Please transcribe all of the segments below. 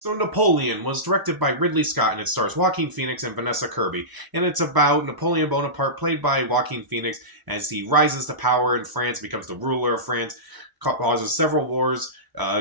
So Napoleon was directed by Ridley Scott and it stars Joaquin Phoenix and Vanessa Kirby. And it's about Napoleon Bonaparte, played by Joaquin Phoenix, as he rises to power in France, becomes the ruler of France, causes several wars,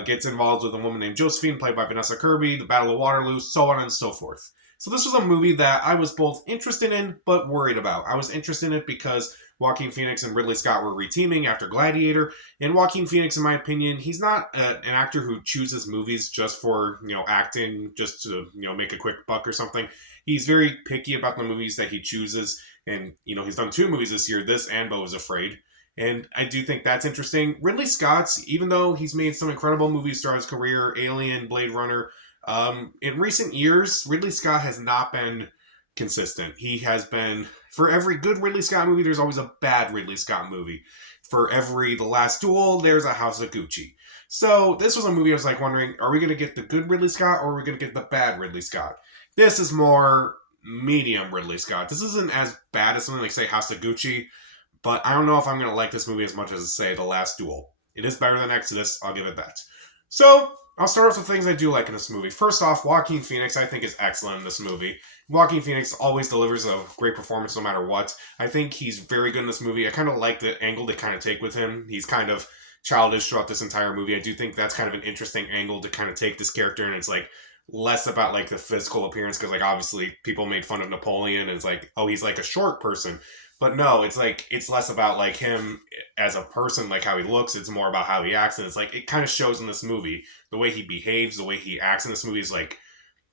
gets involved with a woman named Josephine, played by Vanessa Kirby, the Battle of Waterloo, so on and so forth. So this was a movie that I was both interested in but worried about. I was interested in it because Joaquin Phoenix and Ridley Scott were reteaming after Gladiator, and Joaquin Phoenix, in my opinion, he's not an actor who chooses movies just for, acting, just to, make a quick buck or something. He's very picky about the movies that he chooses, and, he's done two movies this year, this and Beau is Afraid. And I do think that's interesting. Ridley Scott's, even though he's made some incredible movies throughout his career, Alien, Blade Runner, in recent years, Ridley Scott has not been consistent. He has been, for every good Ridley Scott movie, there's always a bad Ridley Scott movie. For every The Last Duel, there's a House of Gucci. So this was a movie I was like wondering, are we going to get the good Ridley Scott or are we going to get the bad Ridley Scott? This is more medium Ridley Scott. This isn't as bad as something like, say, House of Gucci, but I don't know if I'm going to like this movie as much as, say, The Last Duel. It is better than Exodus, I'll give it that. So, I'll start off with things I do like in this movie. First off, Joaquin Phoenix, I think, is excellent in this movie. Joaquin Phoenix always delivers a great performance no matter what. I think he's very good in this movie. I kind of like the angle they kind of take with him. He's kind of childish throughout this entire movie. I do think that's kind of an interesting angle to kind of take this character, and it's like less about like the physical appearance, because like obviously people made fun of Napoleon and it's like, oh, he's like a short person. But no, it's like, it's less about like him as a person, like how he looks. It's more about how he acts. And it's like, it kind of shows in this movie. The way he behaves, the way he acts in this movie is like,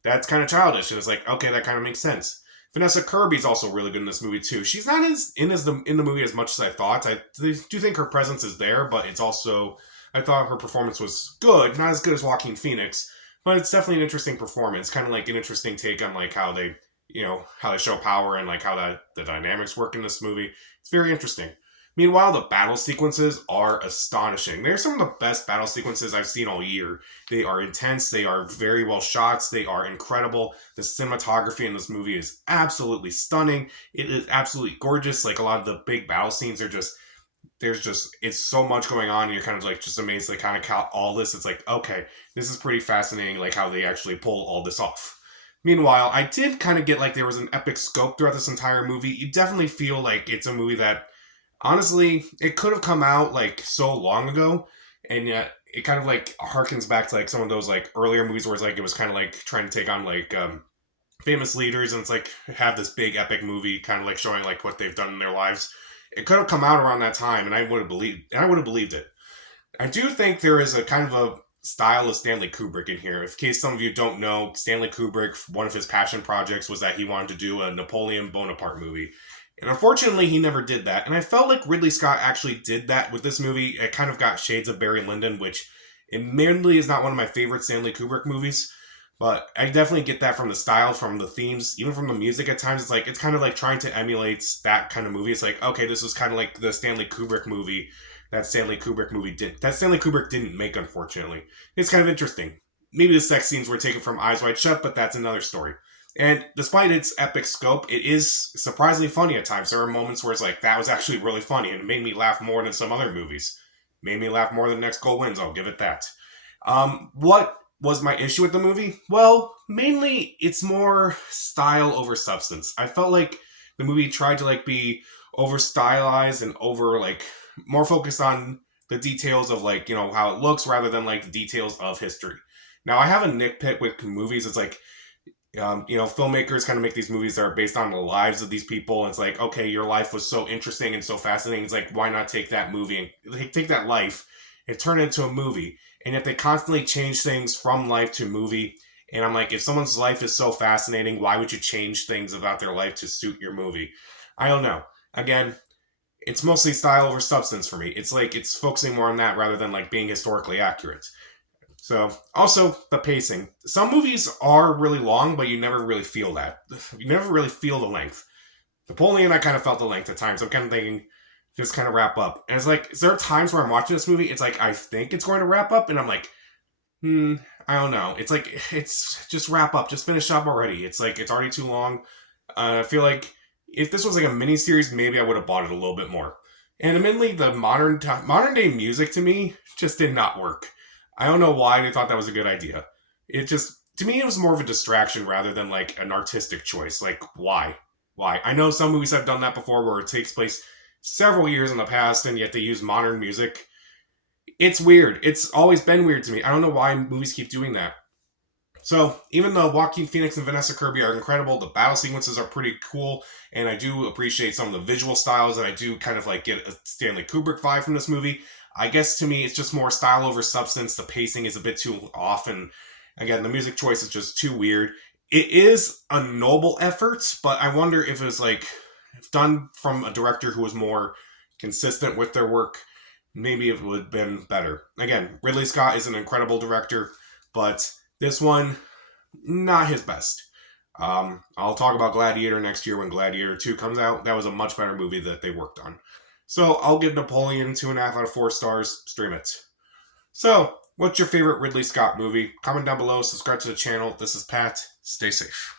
that's kind of childish. And it's like, okay, that kind of makes sense. Vanessa Kirby's also really good in this movie too. She's not in the movie as much as I thought. I do think her presence is there, but it's also, I thought her performance was good. Not as good as Joaquin Phoenix, but it's definitely an interesting performance. Kind of like an interesting take on like how they how they show power and like how the dynamics work in this movie. It's very interesting. Meanwhile, the battle sequences are astonishing. They're some of the best battle sequences I've seen all year. They are intense. They are very well shot. They are incredible. The cinematography in this movie is absolutely stunning. It is absolutely gorgeous. Like a lot of the big battle scenes are just, it's so much going on and you're kind of like just amazed like kind of count all this. It's like, okay, this is pretty fascinating, like how they actually pull all this off. Meanwhile, I did kind of get like there was an epic scope throughout this entire movie. You definitely feel like it's a movie that, honestly, it could have come out like so long ago, and yet it kind of like harkens back to like some of those like earlier movies where it's like it was kind of like trying to take on like famous leaders, and it's like have this big epic movie kind of like showing like what they've done in their lives. It could have come out around that time, and I would have believed it. I do think there is a kind of a style of Stanley Kubrick in here. In case some of you don't know, Stanley Kubrick, one of his passion projects was that he wanted to do a Napoleon Bonaparte movie. And unfortunately, he never did that. And I felt like Ridley Scott actually did that with this movie. It kind of got shades of Barry Lyndon, which admittedly is not one of my favorite Stanley Kubrick movies. But I definitely get that from the style, from the themes, even from the music at times. It's kind of like trying to emulate that kind of movie. It's like, okay, this was kind of like the Stanley Kubrick movie that Stanley Kubrick didn't make, unfortunately. It's kind of interesting. Maybe the sex scenes were taken from Eyes Wide Shut, but that's another story. And despite its epic scope, it is surprisingly funny at times. There are moments where it's like, that was actually really funny, and it made me laugh more than some other movies. Made me laugh more than Next Goal Wins, I'll give it that. What was my issue with the movie? Well, mainly it's more style over substance. I felt like the movie tried to like be over stylized and over like more focused on the details of like, how it looks rather than like the details of history. Now, I have a nitpick with movies. It's like, filmmakers kind of make these movies that are based on the lives of these people. And it's like, okay, your life was so interesting and so fascinating. It's like, why not take that movie and take that life and turn it into a movie? And if they constantly change things from life to movie, and I'm like, if someone's life is so fascinating, why would you change things about their life to suit your movie? I don't know. Again, it's mostly style over substance for me. It's like, it's focusing more on that rather than like being historically accurate. So, also, the pacing. Some movies are really long, but you never really feel that. You never really feel the length. Napoleon, I kind of felt the length at times. I'm kind of thinking, just kind of wrap up. And it's like, there are times where I'm watching this movie, it's like, I think it's going to wrap up, and I'm like, I don't know. It's like, it's just wrap up. Just finish up already. It's like, it's already too long. I feel like if this was like a mini series, maybe I would have bought it a little bit more. And admittedly, the modern day music to me just did not work. I don't know why they thought that was a good idea. It just, to me, it was more of a distraction rather than like an artistic choice. Like, why? Why? I know some movies have done that before where it takes place several years in the past and yet they use modern music. It's weird. It's always been weird to me. I don't know why movies keep doing that. So, even though Joaquin Phoenix and Vanessa Kirby are incredible, the battle sequences are pretty cool, and I do appreciate some of the visual styles, and I do kind of like get a Stanley Kubrick vibe from this movie. I guess to me, it's just more style over substance. The pacing is a bit too off, and again, the music choice is just too weird. It is a noble effort, but I wonder if it was like if done from a director who was more consistent with their work, maybe it would have been better. Again, Ridley Scott is an incredible director, but this one, not his best. I'll talk about Gladiator next year when Gladiator 2 comes out. That was a much better movie that they worked on. So I'll give Napoleon 2.5 out of 4 stars. Stream it. So, what's your favorite Ridley Scott movie? Comment down below, subscribe to the channel. This is Pat. Stay safe.